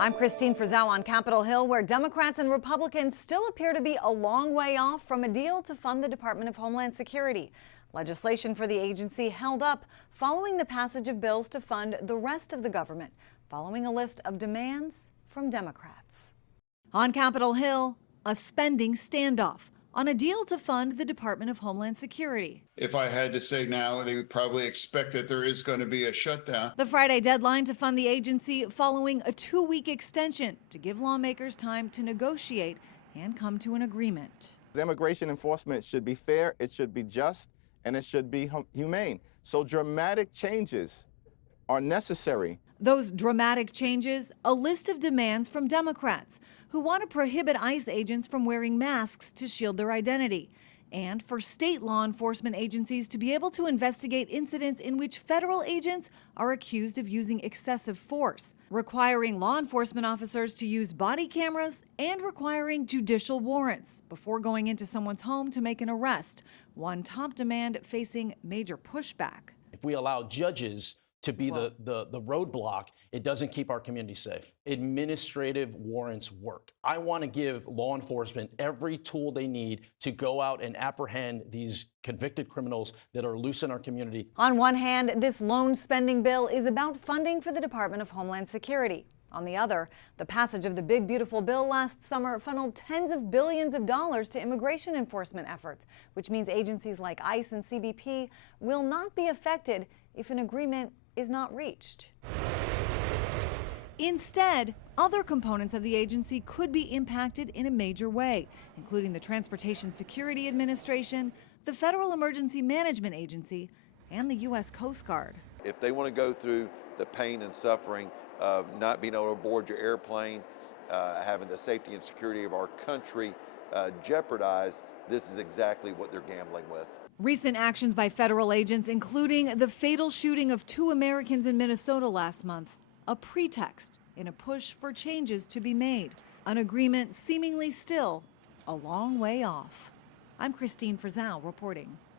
I'm Christine Frizzell on Capitol Hill, where Democrats and Republicans still appear to be a long way off from a deal to fund the Department of Homeland Security. Legislation for the agency held up following the passage of bills to fund the rest of the government, following a list of demands from Democrats. On Capitol Hill, a spending standoff on a deal to fund the Department of Homeland Security. If I had to say now, they would probably expect that there is going to be a shutdown. The Friday deadline to fund the agency following a 2-week extension to give lawmakers time to negotiate and come to an agreement. Immigration enforcement should be fair, it should be just, and it should be humane. So dramatic changes are necessary. Those dramatic changes, a list of demands from Democrats who want to prohibit ICE agents from wearing masks to shield their identity, and for state law enforcement agencies to be able to investigate incidents in which federal agents are accused of using excessive force, requiring law enforcement officers to use body cameras and requiring judicial warrants before going into someone's home to make an arrest, one top demand facing major pushback. If we allow judges to be the roadblock, it doesn't keep our community safe. Administrative warrants work. I want to give law enforcement every tool they need to go out and apprehend these convicted criminals that are loose in our community. On one hand, this lone spending bill is about funding for the Department of Homeland Security. On the other, the passage of the big beautiful bill last summer funneled tens of billions of dollars to immigration enforcement efforts, which means agencies like ICE and CBP will not be affected if an agreement is not reached. Instead, other components of the agency could be impacted in a major way, including the Transportation Security Administration, the Federal Emergency Management Agency, and the U.S. Coast Guard. If they want to go through the pain and suffering of not being able to board your airplane, having the safety and security of our country jeopardized, this is exactly what they're gambling with. Recent actions by federal agents, including the fatal shooting of 2 Americans in Minnesota last month, a pretext in a push for changes to be made. An agreement seemingly still a long way off. I'm Christine Frizzell reporting.